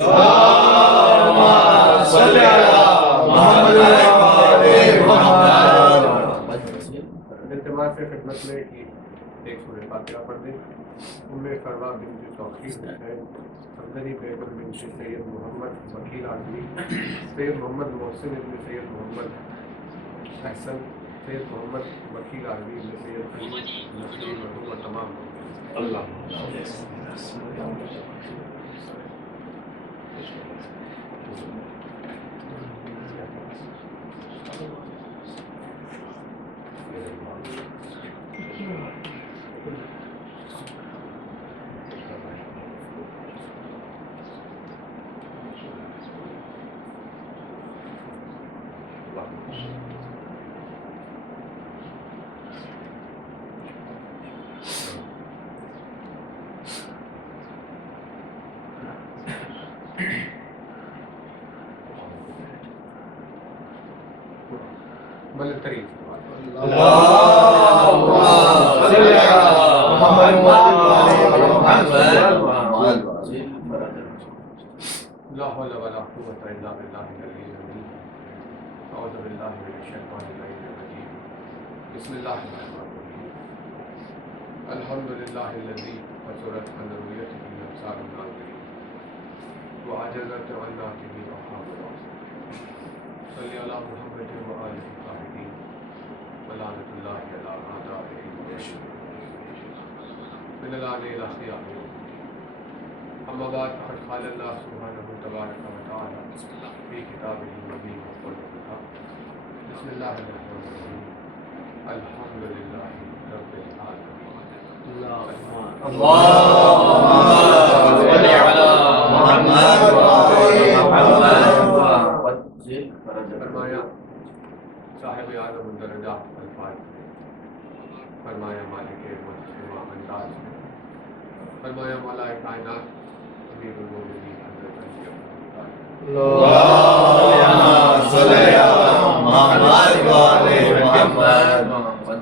اعتماد سے خدمت میں کی ایک سورہ فاتحہ پڑھ دیں. فروا بنت توقیر حسین حمدنی بیگم بنت سید محمد وکیل آزمی سید محمد محسن ابن سید محمد احسن سید محمد وکیل آزمی ابن سید نصری مرحوم و تمام اللہ. بلند ترین لا حول ولا قوة الا بالله العلي العظيم. اعوذ بالله من الشيطان الرجيم. بسم الله الرحمن الرحيم. الحمد لله الذي فسرت عن رؤيته ابصار الناظرين وعجزت عن ناطقه ارحام الراحمين. صل على محمد وآله الطاهرين ولعنة الله على أعدائهم من الآن إلى قيام يوم الدين. أما بعد فقد قال الله سبحانه وتبارك وتعالى في كتابه المبين والهدى. بسم الله الرحمن الرحيم. الحمد لله رب العالمين. اللهم صل على محمد وآل محمد. فرمایا صاحب اعظم الدرجات الفاظ میں، فرمایا مالک مجتمع انداز میں، فرمایا مولا کائنات امیر المومنین حضرت علی اللہم صل علی محمد وآل محمد.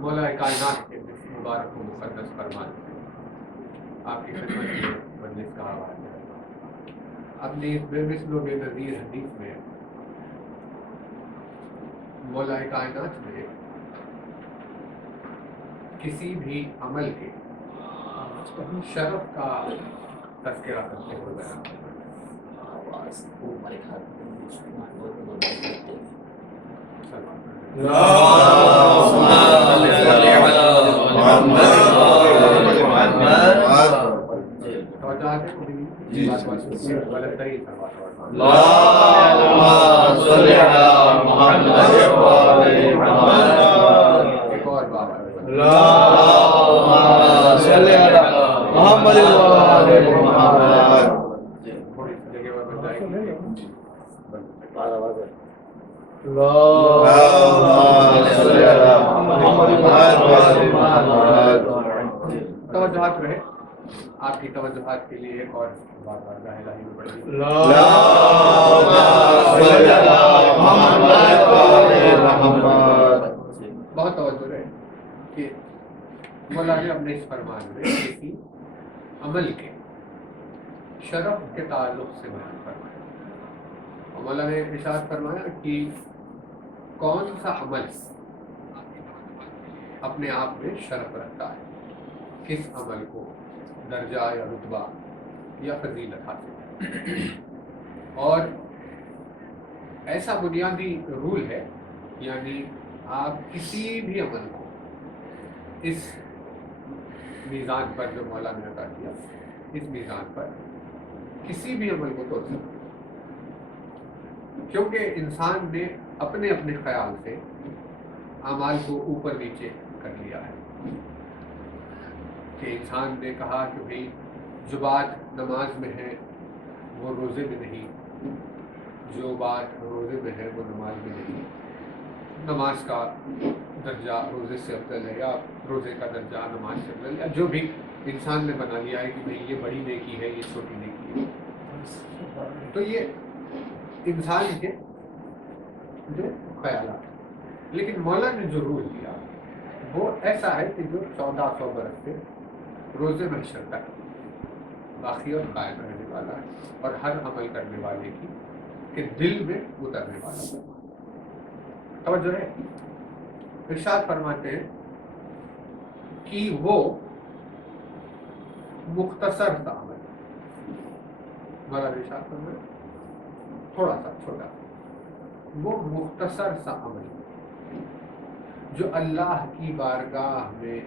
مولا کائنات کے مبارک و مقدس فرمان آپ کی خدمت میں مجلس کا آواز ہے. اپنی بے مثل و بے نظیر حدیث میں مولا کائنات نے کسی بھی عمل کے شرف کا تذکرہ کرتے ہوئے بیان توجہات رہے. آپ کی توجہات کے لیے ایک اور بات الہی میں پڑھی. بہت توجہ رہے کہ مولا نے اپنے اس فرمان میں کسی عمل کے شرف کے تعلق سے بیان فرمایا. مولا نے ارشاد فرمایا کہ کون سا عمل اپنے آپ میں شرف رکھتا ہے، کس عمل کو درجہ یا رتبہ یا فضیلت حاصل ہے. اور ایسا بنیادی رول ہے، یعنی آپ کسی بھی عمل کو اس میزان پر جو مولا نے عطا کیا، اس میزان پر کسی بھی عمل کو توڑ سکتے، کیونکہ انسان نے اپنے اپنے خیال سے اعمال کو اوپر نیچے کر لیا ہے. کہ انسان نے کہا کہ بھئی جو بات نماز میں ہے وہ روزے میں نہیں، جو بات روزے میں ہے وہ نماز میں نہیں، نماز کا درجہ روزے سے افضل ہے یا روزے کا درجہ نماز سے افضل، یا جو بھی انسان نے بنا لیا ہے کہ بھئی یہ بڑی نیکی ہے یہ چھوٹی نیکی ہے. تو یہ انسان کے جو خیالات. لیکن مولا نے جو رول دیا وہ ایسا ہے کہ جو 1400 برس سے روزے محشر تک باقی اور قائم رہنے والا ہے. اور ہر عمل کرنے والے کی کہ دل میں اترنے والا. توجہ ہے. ارشاد فرماتے ہیں کہ وہ مختصر سا عمل, مولا ارشاد فرماتے تھوڑا سا چھوٹا, وہ مختصر سا عمل جو اللہ کی بارگاہ میں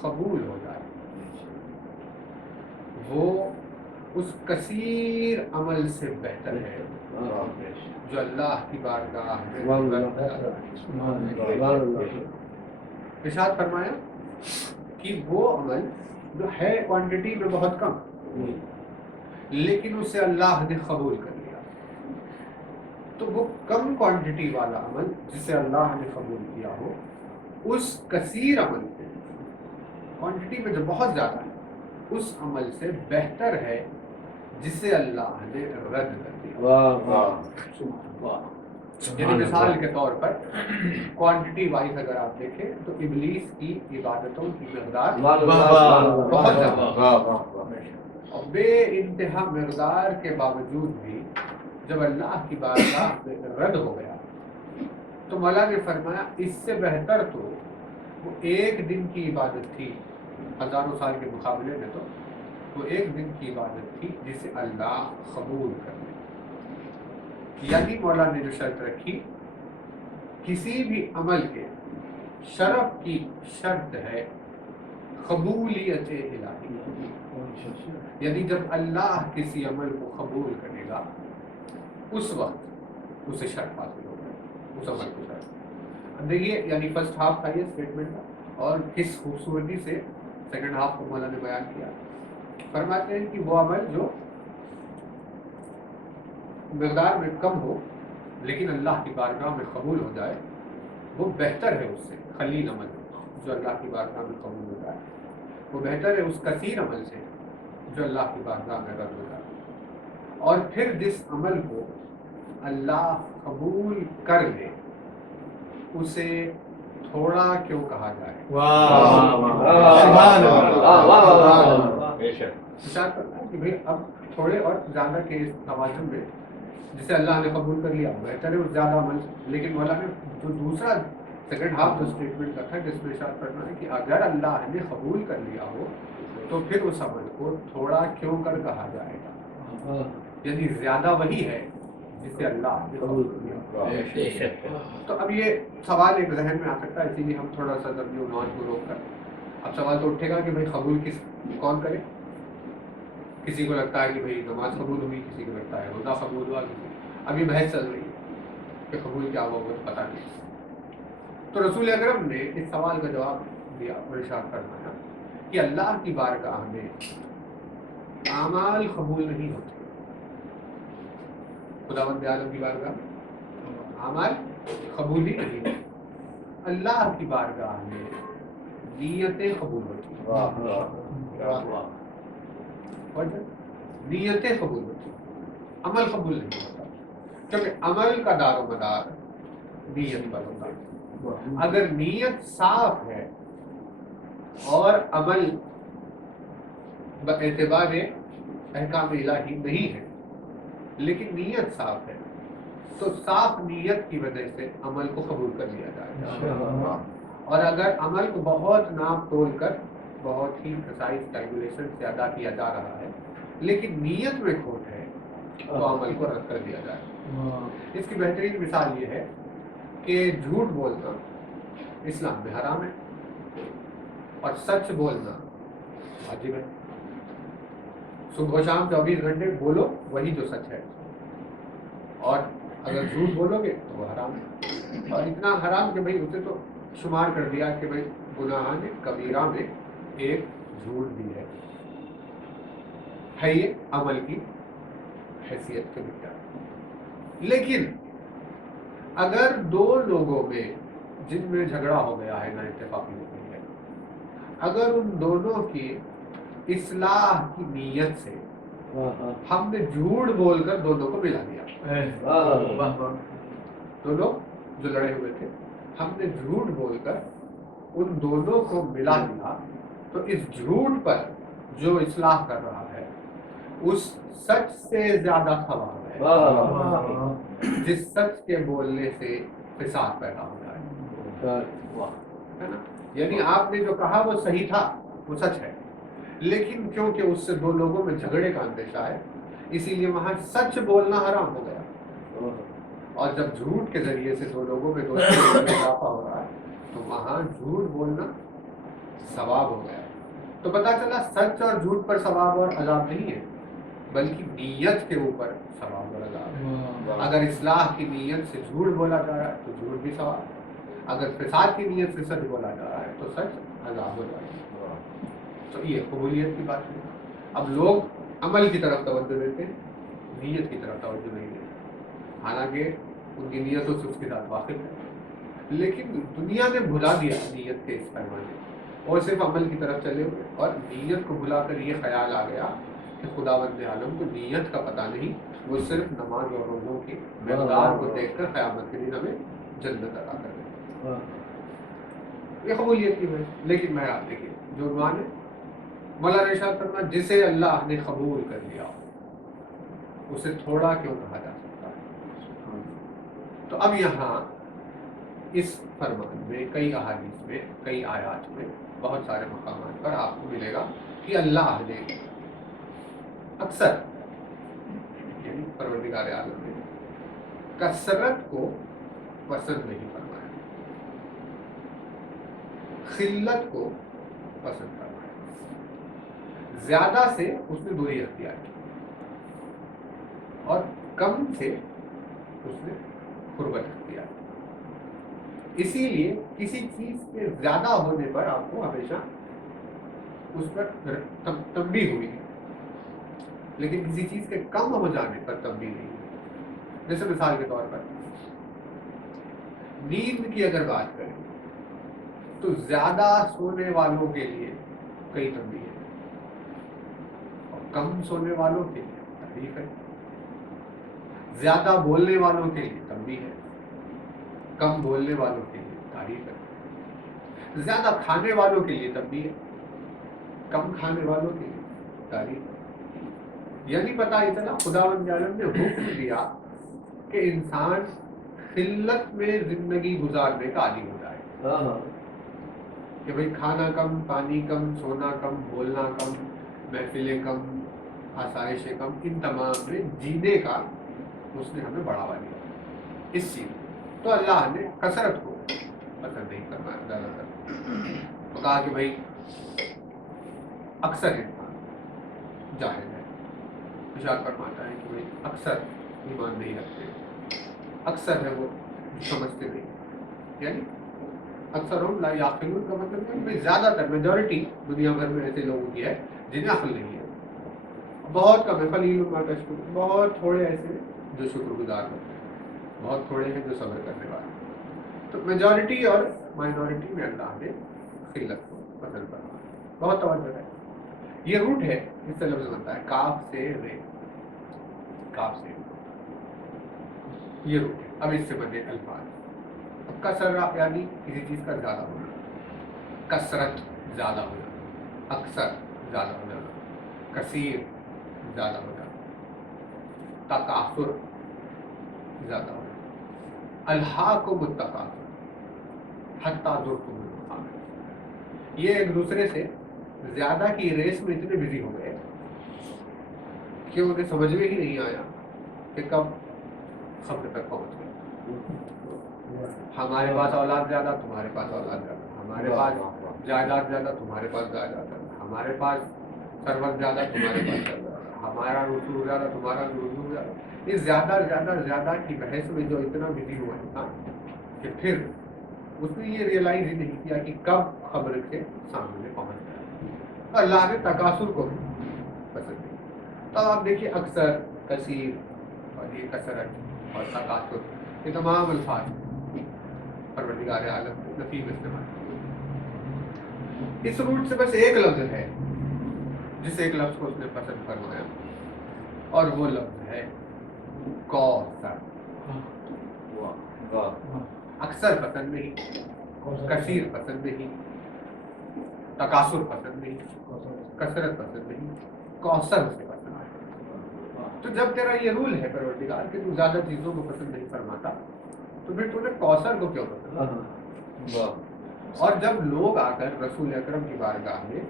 قبول ہو جائے, وہ اس کثیر عمل سے بہتر ہے جو اللہ کی بارگاہ میں ارشاد فرمایا کہ وہ عمل جو ہے کوانٹٹی میں بہت کم لیکن اسے اللہ نے قبول کر لیا, تو وہ کم کوانٹٹی والا عمل جسے اللہ نے قبول کیا ہو اس کثیر عمل سے, کوانٹٹی میں جو بہت زیادہ ہے اس عمل سے بہتر ہے جسے اللہ نے رد کر دیا. یعنی مثال کے طور پر کوانٹٹی وائز اگر آپ دیکھیں تو ابلیس کی عبادتوں کی مقدار بہت زیادہ اور بے انتہا مقدار کے باوجود بھی جب اللہ کی بارگاہ میں رد ہو گیا تو مولا نے فرمایا اس سے بہتر تو وہ ایک دن کی عبادت تھی, ہزاروں سال کے مقابلے میں تو وہ ایک دن کی عبادت تھی جسے اللہ قبول کر لے. یعنی مولا نے جو شرط رکھی, کسی بھی عمل کے شرف کی شرط ہے قبولیت الہی, یعنی جب اللہ کسی عمل کو قبول کرے گا اس وقت اسے شرف حاصل ہوگا, اس عمل کو شرف. دیکھیے یعنی فرسٹ ہاف کا یہ اسٹیٹمنٹ تھا اور کس خوبصورتی سے سیکنڈ ہاف کو مولا نے بیان کیا. فرماتے ہیں کہ وہ عمل جو مقدار میں کم ہو لیکن اللہ کی بارگاہ میں قبول ہو جائے وہ بہتر ہے اس سے, خلیل عمل جو اللہ کی بارگاہ میں قبول ہو جائے وہ بہتر ہے اس کثیر عمل سے جو اللہ کی بارگاہ میں رد ہو جائے. اور پھر جس عمل کو اللہ قبول کر لے اسے تھوڑا کیوں کہا جائے. کہ بھئی اب تھوڑے اور زیادہ کے اس توازن میں جسے اللہ نے قبول کر لیا بہتر ہے اس زیادہ عمل, لیکن مولا نے جو دوسرا سیکنڈ ہاف جو اسٹیٹمنٹ کا تھا جس میں ارشاد کرنا ہے کہ اگر اللہ نے قبول کر لیا ہو تو پھر اس عمل کو تھوڑا کیوں کر کہا جائے گا, یعنی زیادہ وہی ہے جسے اللہ نے قبول کیا. تو اب یہ سوال ایک ذہن میں آ سکتا ہے, اسی لیے ہم تھوڑا سا ضروری عنوان کو روک کر اب سوال تو اٹھے گا کہ بھائی قبول کون کرے. کسی کو لگتا ہے کہ بھائی نماز قبول ہوئی, کسی کو لگتا ہے روزہ قبول ہوا, ابھی بحث چل رہی ہے کہ قبول کیا ہوا وہ پتہ نہیں. تو رسول اکرم نے اس سوال کا جواب دیا اور ارشاد فرمایا کہ اللہ کی بارگاہ میں اعمال قبول نہیں ہوتے, خداوند عالم کی بارگاہ میں اعمال قبول ہی نہیں ہوتے, اللہ کی بارگاہ میں نیتیں قبول ہوتی ہیں. نیتیں قبول ہوتی, عمل قبول نہیں ہوتا کیونکہ عمل کا دار و مدار نیت پر ہوتا ہے. اگر نیت صاف ہے اور عمل باعتبار احکام الہی نہیں ہے لیکن نیت صاف ہے تو صاف نیت کی وجہ سے عمل کو قبول کر لیا جائے گا. اور اگر عمل کو بہت ناپ تول کر بہت ہی پریسائز کیلکولیشن سے ادا کیا جا رہا ہے لیکن نیت میں کھوٹ ہے تو عمل کو رد کر دیا جائے. اس کی بہترین مثال یہ ہے کہ جھوٹ بولنا اسلام میں حرام ہے اور سچ بولنا واجب ہے. صبح و شام 24 گھنٹے بولو وہی جو سچ ہے, اور اگر جھوٹ بولو گے تو وہ حرام ہے. اور اتنا حرام کہ بھائی اسے تو شمار کر دیا کہ بھائی گناہ کبیرہ میں ایک جھوٹ بھی ہے یہ عمل کی حیثیت کے مقدار. لیکن اگر دو لوگوں میں جن میں جھگڑا ہو گیا ہے, نا اتفاقی ہو گئی ہے, اگر ان دونوں کی اصلاح کی نیت سے ہم نے جھوٹ بول کر دونوں کو ملا دیا, دو لوگ جو لڑے ہوئے تھے ہم نے جھوٹ بول کر ان دونوں کو ملا دیا, تو اس جھوٹ پر جو اصلاح کر رہا ہے اس سچ سے زیادہ ثواب ہے جس سچ کے بولنے سے فساد پیدا ہوتا ہے نا. یعنی آپ نے جو کہا وہ صحیح تھا، وہ سچ ہے، لیکن کیونکہ اس سے دو لوگوں میں جھگڑے کا اندیشہ ہے، اسی لیے وہاں سچ بولنا حرام ہو گیا. اور جب جھوٹ کے ذریعے سے دو لوگوں میں دوستی میں اضافہ ہو رہا ہے تو وہاں جھوٹ بولنا ثواب ہو گیا. تو پتہ چلا سچ اور جھوٹ پر ثواب اور عذاب نہیں ہے، بلکہ نیت کے اوپر ثواب اور عذاب ہے. اگر اصلاح کی نیت سے جھوٹ بولا جا رہا ہے تو جھوٹ بھی ثواب، اگر فساد کی نیت سے سچ بولا جا رہا ہے تو سچ عذاب ہو جائے گا. تو یہ قبولیت کی بات ہے. اب لوگ عمل کی طرف توجہ دیتے ہیں، نیت کی طرف توجہ نہیں دیتے، حالانکہ ان کی نیتوں سے اس کے ساتھ واقف ہے، لیکن دنیا نے بھلا دیا نیت کے اس پیمانے اور صرف عمل کی طرف چلے ہوئے، اور نیت کو بھلا کر یہ خیال آ گیا کہ خداوند عالم کو نیت کا پتہ نہیں، وہ صرف نماز اور روزوں کی مقدار کو دیکھ کر قیامت کے دن ہمیں جنت عطا کر دے. یہ قبولیت کی ہے. لیکن میں آپ دیکھیے جو عنوان ہے مولانا ارشاد فرمایا جسے اللہ نے قبول کر لیا اسے تھوڑا کیوں کہا جا سکتا ہے. تو اب یہاں اس فرمان میں کئی احادیث میں کئی آیات میں بہت سارے مقامات پر آپ کو ملے گا کہ اللہ نے اکثر یعنی پروردگار عالم نے کثرت کو پسند نہیں فرمایا، خلت کو پسند فرمایا، زیادہ سے اس نے دوری اختیار کی اور کم سے اس نے قربت اختیار کی. اسی لیے کسی چیز کے زیادہ ہونے پر آپ کو ہمیشہ اس پر تنبیہ ہوئی ہے، لیکن کسی چیز کے کم ہو جانے پر تنبیہ نہیں ہوئی. جیسے مثال کے طور پر نیند کی اگر بات کریں تو زیادہ سونے والوں کے لیے کئی تنبیہ ہے اور کم سونے والوں کے لیے تکلیف ہے. زیادہ بولنے والوں کے لیے تنبیہ ہے، کم بولنے والوں کے لیے تعریف ہے. زیادہ کھانے والوں کے لیے تنبیہ ہے، کم کھانے والوں کے لیے تعریف ہے. یعنی پتہ ہی چلا خداوند عالم نے حکم دیا کہ انسان خلت میں زندگی گزارنے کا عادی ہو جائے کہ بھئی کھانا کم، پانی کم، سونا کم، بولنا کم، محفلیں کم، آسائشیں کم، ان تمام میں جینے کا اس نے ہمیں بڑھاوا دیا اس چیز. تو اللہ نے کثرت کو پسند نہیں کرنا زیادہ تر، تو کہا کہ بھائی اکثر انسان جاہل ہے. اشارہ فرماتا ہے کہ بھائی اکثر ایمان نہیں رکھتے، اکثر ہے وہ سمجھتے نہیں. یعنی اکثر ہم لا یعقلون کا مطلب ہے کہ زیادہ تر میجورٹی دنیا بھر میں ایسے لوگوں کی ہے جنہیں عقل نہیں ہے. بہت کم ہے، قلیل ما تشکرون، بہت تھوڑے ایسے جو شکر گزار ہوتے ہیں، بہت تھوڑے ہیں جو صبر کرنے والے. تو میجورٹی اور مائنورٹی میں اللہ نے خلت کو پسند فرمایا. بہت توجہ ہے. یہ روٹ ہے، اس سے لفظ بنتا ہے کاف سے رے، کاف سے یہ روٹ ہے. اب اس سے بنے الفاظ. اب کثرہ یعنی کسی چیز کا زیادہ ہونا، کثرت زیادہ ہونا، اکثر زیادہ ہو جانا، کثیر زیادہ ہو جانا، تکاثر زیادہ ہو جانا. الہاکم التکاثر حتی زرتم المقابر. یہ ایک دوسرے سے زیادہ کی ریس میں اتنے بزی ہو گئے کہ انہیں سمجھ میں ہی نہیں آیا کہ کب خبر تک پہنچ گئے. ہمارے پاس اولاد زیادہ، تمہارے پاس اولاد زیادہ، ہمارے پاس جائیداد زیادہ، تمہارے پاس جائیداد زیادہ، ہمارے پاس ثروت زیادہ، تمہارے پاس ثروت، ہمارا رسول زیادہ، تمہارا رسول زیادہ. یہ زیادہ زیادہ زیادہ کی بحث میں جو اتنا بزی ہوا انسان کہ پھر اس نے یہ ریئلائز ہی نہیں کیا کہ کب خبر کے سامنے پہنچ گیا. اللہ نے تکاثر کو پسند نہیں. تو آپ دیکھیے اکثر، کثیر اور یہ کثرت اور تکاثر، یہ تمام الفاظ پروردگار عالم نے نفی میں استعمال کیا. اس روٹ سے بس ایک لفظ ہے جس ایک لفظ کو اس نے پسند فرمایا، اور وہ لفظ ہے کوثر. اکثر پسند نہیں، کثیر پسند نہیں، تکاثر پسند نہیں، کثرت پسند نہیں، کوثر سے پسند ہے. تو جب تیرا یہ رول ہے پروردگار کہ تو زیادہ چیزوں کو پسند نہیں فرماتا تو پھر تو نے کوثر کو کیوں پسند؟ اور جب لوگ آ کر رسول اکرم کی بارگاہ میں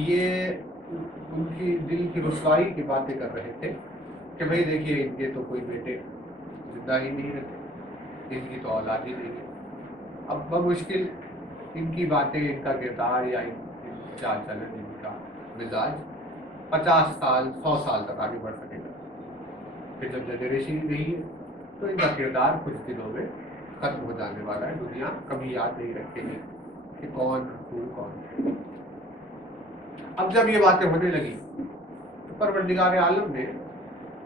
یہ ان کی دل کی رسوائی کی باتیں کر رہے تھے کہ بھائی دیکھیے ان کے تو کوئی بیٹے زندہ ہی نہیں رہتے، ان کی تو اولاد ہی نہیں ہے، اب بمشکل ان کی باتیں، ان کا کردار یا ان چال چلن، ان کا مزاج 50 سال 100 سال تک آگے بڑھ سکے گا، پھر جب جنریشن ہی نہیں ہے تو ان کا کردار کچھ دنوں میں ختم ہو جانے والا ہے، دنیا کبھی یاد نہیں رکھے گی کہ کون رسول کون۔ اب جب یہ باتیں ہونے لگی تو پروردگار عالم نے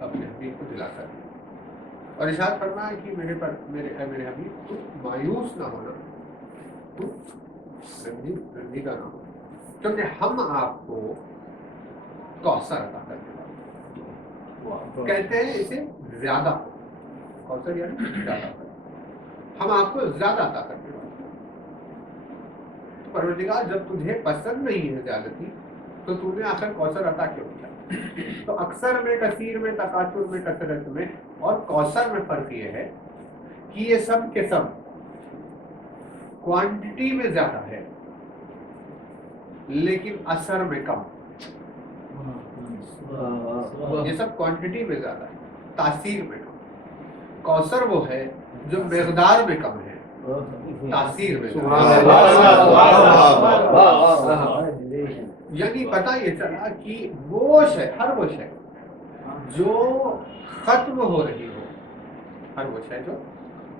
اپنے حبیب کو دلاسا دیا اور ارشاد فرمایا کہ میرے حبیب تو مایوس نہ ہونا، تو رنجیدہ نہ ہونا، کیونکہ ہم آپ کو کوثر عطا کرنے والے، کہتے ہیں اسے زیادہ، کوثر یعنی زیادہ، ہم آپ کو زیادہ عطا کرنے والے۔ پروردگار جب تجھے پسند نہیں ہے زیادتی تو تو نے آخر کوثر عطا کیوں کیا؟ تو اکثر میں، کثیر میں، تکاثر میں، کثرت میں اور کوثر میں فرق یہ ہے کہ یہ سب کے سب کوانٹٹی میں زیادہ ہے لیکن اثر میں کم۔ یہ سب کوانٹٹی میں زیادہ ہے، تاثیر میں کم۔ کوثر وہ ہے جو مقدار میں کم ہے، تاثیر میں زیادہ۔ یعنی پتہ یہ چلا کہ وہ شے، ہر وہ شے جو ختم ہو رہی ہو، ہر وہ شے جو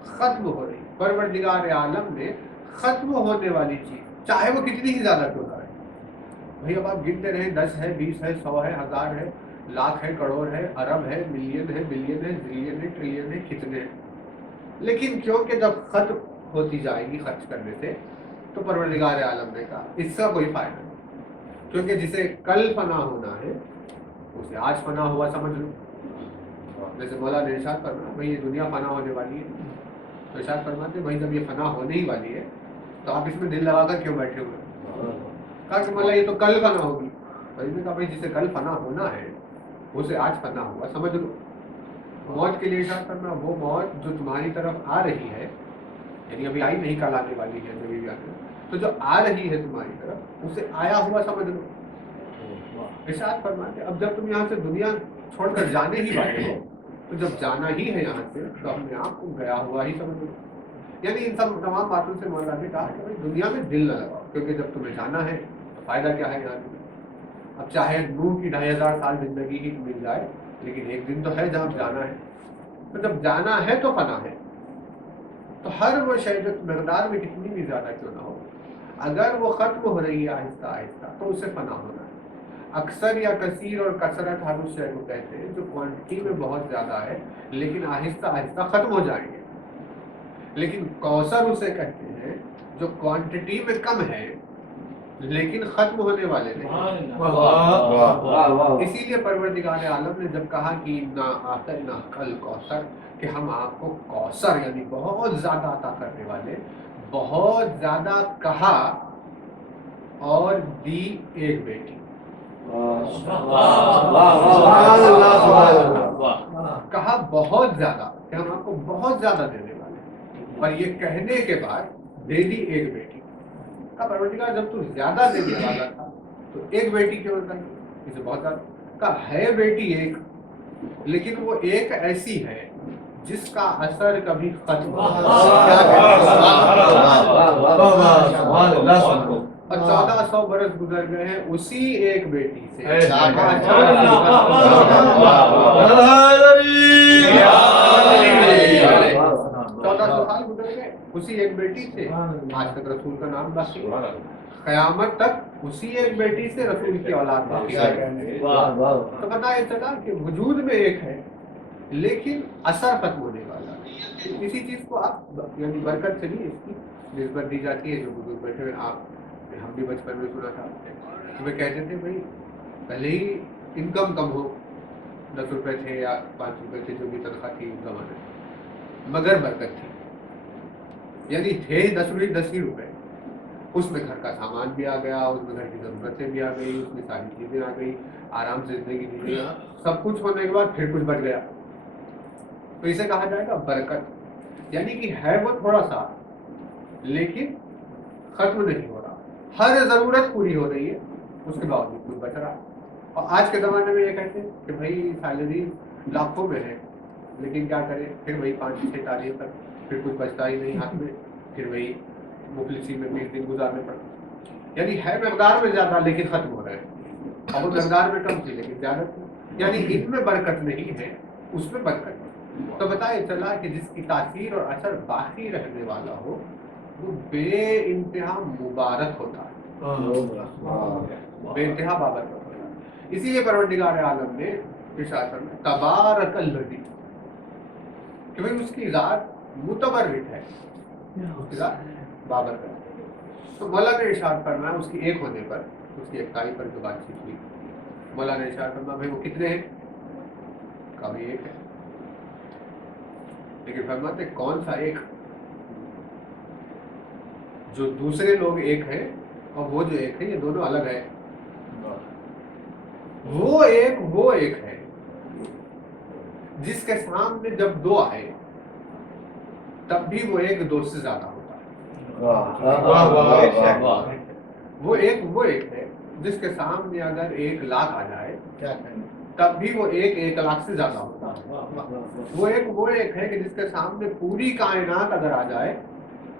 ختم ہو رہی، پروردگار عالم نے ختم ہونے والی چیز چاہے وہ کتنی ہی زیادہ کیوں نہ رہے، بھائی اب آپ گنتے رہیں 10 ہے، 20 ہے، 100 ہے، 1000 ہے، لاکھ ہے، کروڑ ہے، ارب ہے، ملین ہے، بلین ہے، زلین ہے، ٹریلین ہے، کتنے ہیں، لیکن کیونکہ جب ختم ہوتی جائے گی خرچ کرنے سے تو پروردگار عالم نے کہا اس کا کوئی فائدہ نہیں، کیونکہ جسے کل فنا ہونا ہے اسے آج فنا ہوا سمجھ لو۔ جیسے مولا نے ارشاد فرمایا بھائی یہ دنیا فنا ہونے والی ہے، تو ارشاد فرماتے بھائی جب یہ فنا ہونے ہی والی ہے تو آپ اس میں دل لگا کر کیوں بیٹھے ہوئے؟ کہا کہ مولا یہ تو کل فنا ہوگی۔ بھائی نے کہا بھائی جسے کل فنا ہونا ہے اسے آج فنا ہوا سمجھ لو۔ موت کے لیے ارشاد کرنا، وہ موت جو تمہاری طرف آ رہی ہے، یعنی ابھی آئی نہیں، کل آنے والی ہے، جب بھی آنے، تو جو آ رہی ہے تمہاری طرف اسے آیا ہوا سمجھ لو۔ ارشاد فرماتے اب جب تم یہاں سے دنیا چھوڑ کر جانے ہی والے ہو تو جب جانا ہی ہے یہاں سے تو اپنے آپ کو گیا ہوا ہی سمجھ لو۔ یعنی ان سب تمام باتوں سے مولانا نے کہا کہ بھائی دنیا میں دل نہ لگاؤ، کیونکہ جب تمہیں جانا ہے تو فائدہ کیا ہے یہاں سے؟ اب چاہے نور کی 2500 سال زندگی ہی مل جائے لیکن ایک دن تو ہے جہاں جانا ہے، تو جب جانا ہے تو فنا ہے۔ تو ہر وہ شے جو مقدار میں کتنی بھی زیادہ کیوں نہ ہو، اگر وہ ختم ہو رہی ہے آہستہ آہستہ تو اسے فنا ہونا ہے۔ اکثر یا کثیر اور کثرت ہر اس شے کو کہتے ہیں جو کوانٹٹی میں بہت زیادہ ہے لیکن آہستہ آہستہ ختم ہو جائیں گے، لیکن کوثر اسے کہتے ہیں جو کوانٹٹی میں کم ہے لیکن ختم ہونے والے نہیں۔ اسی لیے پروردگار عالم نے جب کہا کہ نا آتینا کل کوثر، کہ ہم آپ کو کوثر یعنی بہت زیادہ عطا کرنے والے، بہت زیادہ کہا اور دی ایک بیٹی، کہا بہت زیادہ کہ ہم آپ کو بہت زیادہ دینے والے، اور یہ کہنے کے بعد دے دی ایک بیٹی۔ کہا پروردگار جب تو زیادہ دینے والا تھا تو ایک بیٹی کیوں نہ دی؟ اسے بہت زیادہ کہا ہے بیٹی ایک، لیکن وہ ایک ایسی ہے جس کا اثر کبھی ختم اور 1400 برس گزر گئے ہیں اسی ایک بیٹی سے، 1400 سال گزر گئے اسی ایک بیٹی سے، آج تک رسول کا نام باقی، قیامت تک اسی ایک بیٹی سے رسول کی اولاد باقی ہے۔ تو پتہ یہ چلا کہ وجود میں ایک ہے لیکن اثر ختم ہونے والا ہے۔ اسی چیز کو آپ یعنی برکت سے بھی اس کی نسبت دی جاتی ہے، جو بزرگ بیٹھے ہوئے، آپ ہم بھی بچپن میں سنا تھا، وہ کہتے تھے بھائی پہلے ہی انکم کم ہو، 10 روپے تھے یا 5 روپے تھے، جو بھی تنخواہ تھی انکم آنے، مگر برکت تھی، یعنی تھے 10 ہی روپے اس میں گھر کا سامان بھی آ گیا، اس میں گھر کی ضرورتیں بھی آ گئی، اس میں ساری چیزیں آ گئی، آرام سے زندگی جی لیا، سب کچھ ہونے کے بعد پھر کچھ بچ گیا، تو اسے کہا جائے گا برکت. یعنی کہ ہے وہ تھوڑا سا لیکن ختم نہیں ہو رہا، ہر ضرورت پوری ہو رہی ہے، اس کے باوجود کچھ بچ رہا ہے. اور آج کے زمانے میں یہ کہتے ہیں کہ بھائی سیلری لاکھوں میں ہے لیکن کیا کرے، پھر وہی 5-6 تاریخ تک پھر کچھ بچتا ہی نہیں ہاتھ میں، پھر وہی مفلسی میں 20 دن گزارنے پڑتے. یعنی ہے مقدار میں زیادہ لیکن ختم ہو رہے ہیں، اور وہ مقدار میں کم تھی لیکن زیادہ تھی. یعنی ان میں برکت نہیں ہے، اس میں برکت ہے. تو بتائے چلا کہ جس کی تاثیر اور اثر باقی رہنے والا ہو وہ بے انتہا مبارک ہوتا ہے، بے انتہا بابرکت ہوتا ہے. اسی لیے پروردگار عالم نے ارشاد فرمایا تبارک الذی، کہ بھئی اس کی ذات متبرک ہے، اس کی ذات بابرکت ہے. تو مولا نے ارشاد فرمایا اس کی ایک ہونے پر، اس کی ایکتائی پر جو بات چیت ہوئی، مولا نے ارشاد فرمایا بھائی وہ کتنے ہیں؟ کبھی ایک ہے، لیکن فرماتے کون سا ایک؟ جو دوسرے لوگ ایک ہیں اور وہ جو ایک ہے، یہ دونوں الگ ہے. وہ ایک ہے جس کے سامنے جب دو آئے تب بھی وہ ایک دو سے زیادہ ہوتا ہے. وہ ایک ہے جس کے سامنے اگر 1,00,000 آ جائے تب بھی وہ 1,00,000 سے زیادہ ہوتا ہے. وہ ایک ہے کہ جس کے سامنے پوری کائنات اگر آ جائے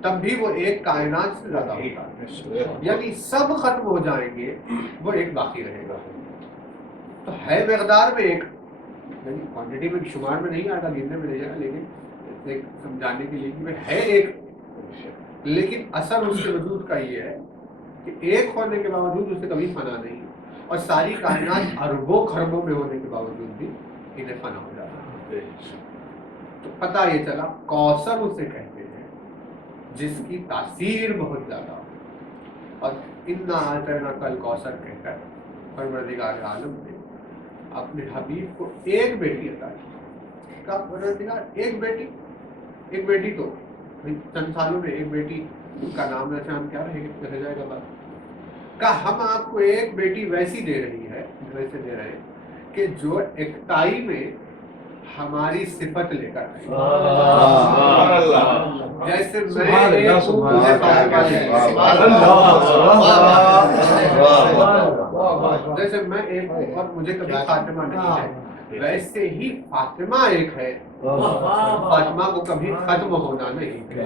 تب بھی وہ ایک کائنات سے زیادہ ہوتا ہے. یعنی سب ختم ہو جائیں گے وہ ایک باقی رہے گا. تو ہے مقدار میں ایک، یعنی کوانٹٹی میں شمار میں نہیں آتا، گننے میں نہیں آتا، لیکن ایک سمجھانے کے لیے کہ ہے ایک، لیکن اثر اس کے وجود کا یہ ہے کہ ایک ہونے کے باوجود اسے کبھی فنا نہیں، اور ساری کائنات اربوں خربوں میں ہونے کے باوجود بھی انہیں فنا ہو جاتا ہے. تو پتہ یہ چلا کوثر اسے کہتے ہیں جس کی تاثیر بہت زیادہ ہو. اور انا اعطیناک الکوثر کہہ کر پروردگار عالم نے اپنے حبیب کو ایک بیٹی عطا کی. کہا پروردگار ایک بیٹی تو چند سالوں میں ایک بیٹی کا نام نشان کیا رہ جائے گا. بات کہا ہم آپ کو ایک بیٹی ویسی دے رہی ہے، ویسے دے رہے ہیں کہ جو اکتائی میں ہماری صفت لے کر آئی. جیسے میں ایک ہوں مجھے فاطمہ جیسے میں ایک ہوں اور مجھے کبھی فاطمہ نہیں ہے، ویسے ہی فاطمہ ایک ہے، فاطمہ کو کبھی ختم ہونا نہیں ہے.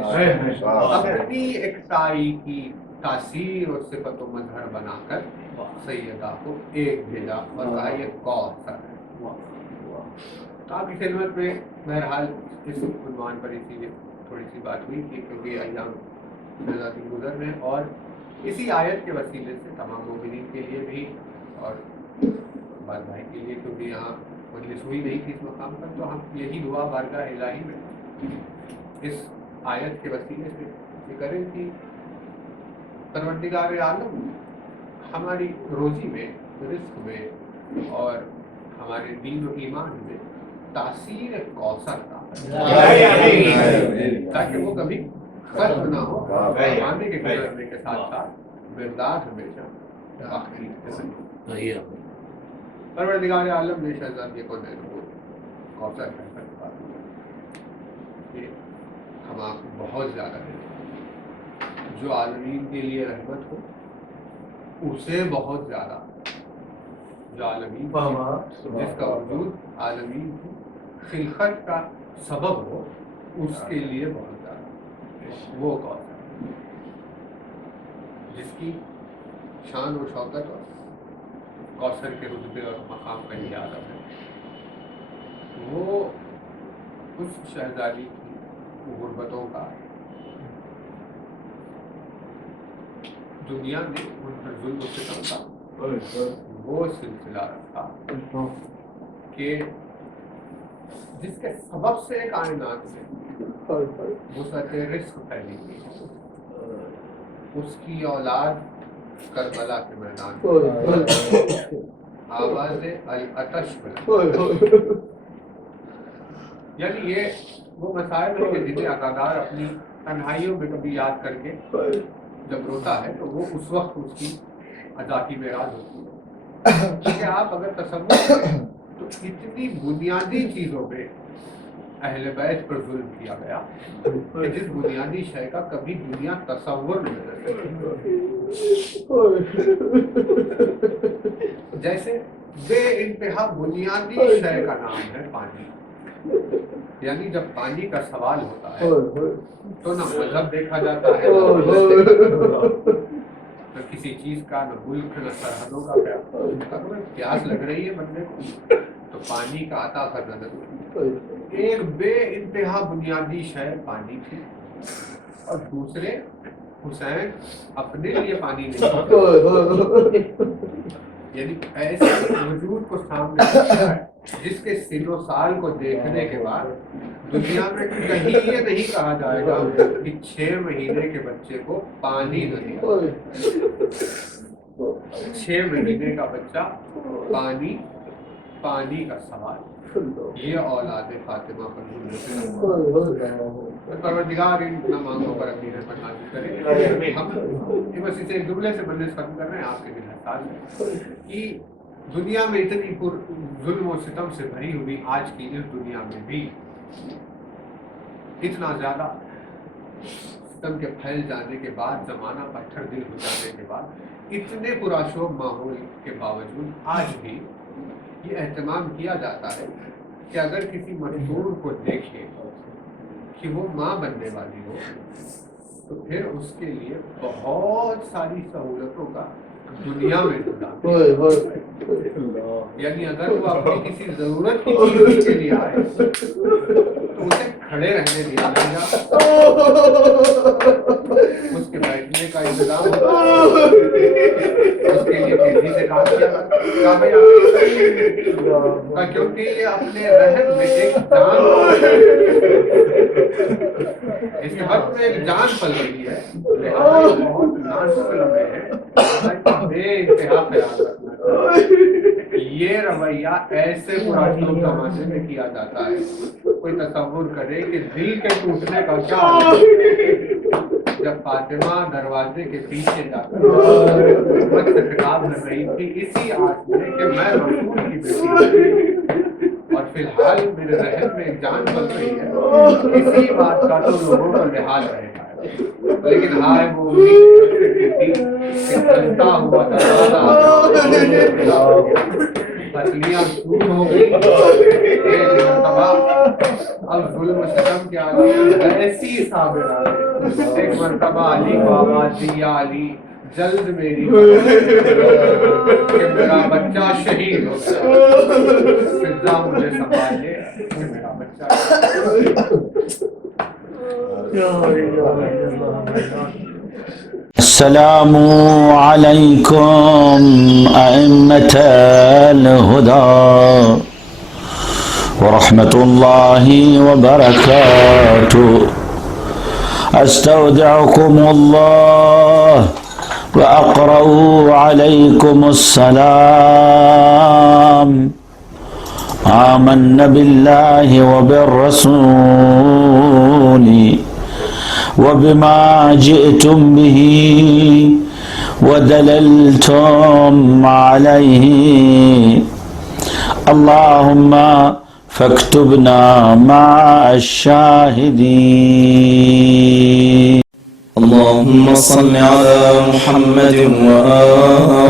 اپنی اکتائی کی تاثیر اور صفت و مظہر بنا کر سیدہ کو ایک بھیجا اور کہا یہ کوثر ہے. تو آپ کی خدمت میں بہرحال اس عنوان پر اسی لیے تھوڑی سی بات ہوئی تھی کیونکہ ایام ذاتی گزر میں، اور اسی آیت کے وسیلے سے تمام مومنین کے لیے بھی اور بات بھائی کے لیے، کیونکہ یہاں مجلس ہوئی نہیں تھی اس مقام پر، تو ہم یہی دعا بارگاہ الہی میں اس آیت کے وسیلے سے یہ کریں کہ پروردگار عالم ہماری روزی میں، رزق میں اور ہمارے دین و ایمان میں تاثیر کوثر کا تاکہ وہ کبھی ختم نہ ہو، زمانے کے گزرنے کے ساتھ ساتھ مقدار ہمیشہ باقی رہے. پروردگار عالم نے شہزادی کو کوثر کہہ کر بات کی کہ ہم آپ کو بہت زیادہ دیں، جو عالمین کے لیے رحمت ہو اسے بہت زیادہ، جو عالمین جس کا وجود عالمین کی خلقت کا سبب ہو اس کے لیے بہت زیادہ. وہ کوثر جس کی شان و شوکت اور کوثر کے رتبے اور مقام کا ہی عالم ہے، وہ اس شہزادی کی غربتوں کا دنیا میں ان پر ظلم و ستم کا وہ سلسلہ رکھا کہ جس کے سبب سے کائنات میں وسعت رزق پھیلی ہوئی ہے. اس کی اولاد کربلا کے میدان میں آواز العطش بلند، یعنی یہ وہ مسائل ہیں کہ جنہیں عقادار اپنی تنہائیوں میں کبھی یاد کر کے جب روتا ہے تو وہ اس وقت اس کی ادا کی معراج ہوتی ہے. کیونکہ آپ اگر تصور کریں تو اتنی بنیادی چیزوں میں اہل بیت پر ظلم کیا گیا کہ جس بنیادی شے کا کبھی دنیا تصور نہیں کر سکتی. جیسے بے انتہا بنیادی شے کا نام ہے پانی. یعنی جب پانی کا سوال ہوتا ہے تو نہ مذہب دیکھا جاتا ہے, نہ کسی چیز کا, نہ ملک, نہ سرحدوں کا. پیاس لگ رہی ہے بندے کو تو پانی کا عطا کرنا ضروری. ایک بے انتہا بنیادی شے پانی تھی, اور دوسرے حسین اپنے لیے پانی نہیں. یعنی ایسے وجود کو سامنے رکھا ہے جس کے سن و سال کو دیکھنے کے بعد دنیا میں کہیں یہ نہیں کہا جائے گا کہ 6 مہینے کے بچے کو پانی نہ دیا. 6 مہینے کا بچہ پانی کا سوال, یہ اولاد فاطمہ پر پروردگار ان نمازوں پر اپنی رحمت نازل کرے. ہم بس اسے ایک جملے سے بندش ختم کر رہے ہیں. آپ کے دل احساس ہے کہ دنیا میں اتنی ظلم و ستم سے بھری ہوئی آج کی اس دنیا میں بھی اتنا زیادہ ستم کے پھیل جانے کے بعد, زمانہ پتھر دل ہو جانے کے بعد, اتنے پرآشوب ماحول کے باوجود آج بھی یہ اہتمام کیا جاتا ہے کہ اگر کسی مظلوم کو دیکھے کہ وہ ماں بننے والی ہو تو پھر اس کے لیے بہت ساری سہولتوں کا دنیا میں انتظام. یعنی اگر وہ اپنی کسی ضرورت کی چیز کے لیے آئے تو اسے کھڑے رہنے دیا جائے گا, اس کے بیٹھنے کا انتظام ہوگا, اس کے لیے تیزی سے کام کیا کیونکہ یہ اپنے رحم میں ایک جان, اس کے وقت میں ایک جان پل رہی ہے. بہت نازک لمحے ہیں, بے انتہا خیال رکھنا. یہ رویہ ایسے پراشوب زمانے میں کیا جاتا ہے, کوئی تصور کرے کہ دل کے ٹوٹنے کا کیا ہے جب فاطمہ دروازے کے پیچھے جا کر خطاب کر رہی تھی اسی آس میں کہ میں رسول کی بیٹی ہوں اور فی الحال میرے رحم میں ایک جان پل رہی ہے. اسی بات کا تو لوگوں کو لحاظ رہے گا, لیکن ہائے وہ چلتا ہوا فصلیاں شروع ہو گئی. اب ظلم و ستم کے عالم ایسی ثابت آ گئی. ایک مرتبہ علی کو آواز دی, یا علی جلد میری کہ میرا بچہ شہید ہو گیا, فضا مجھے سنبھال لے کہ میرا بچہ. السلام علیکم ائمة الہدی ورحمۃ اللہ وبرکاتہ. استودعکم اللہ واقرأ علیکم السلام. آمنا باللہ وبالرسول وبما جئتم به ودللتم عليه. اللهم فاكتبنا مع الشاهدين. اللهم صل على محمد وآل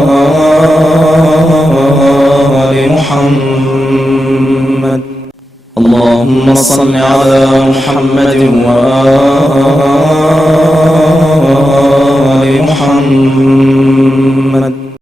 محمد. اللهم صل على محمد وآل محمد.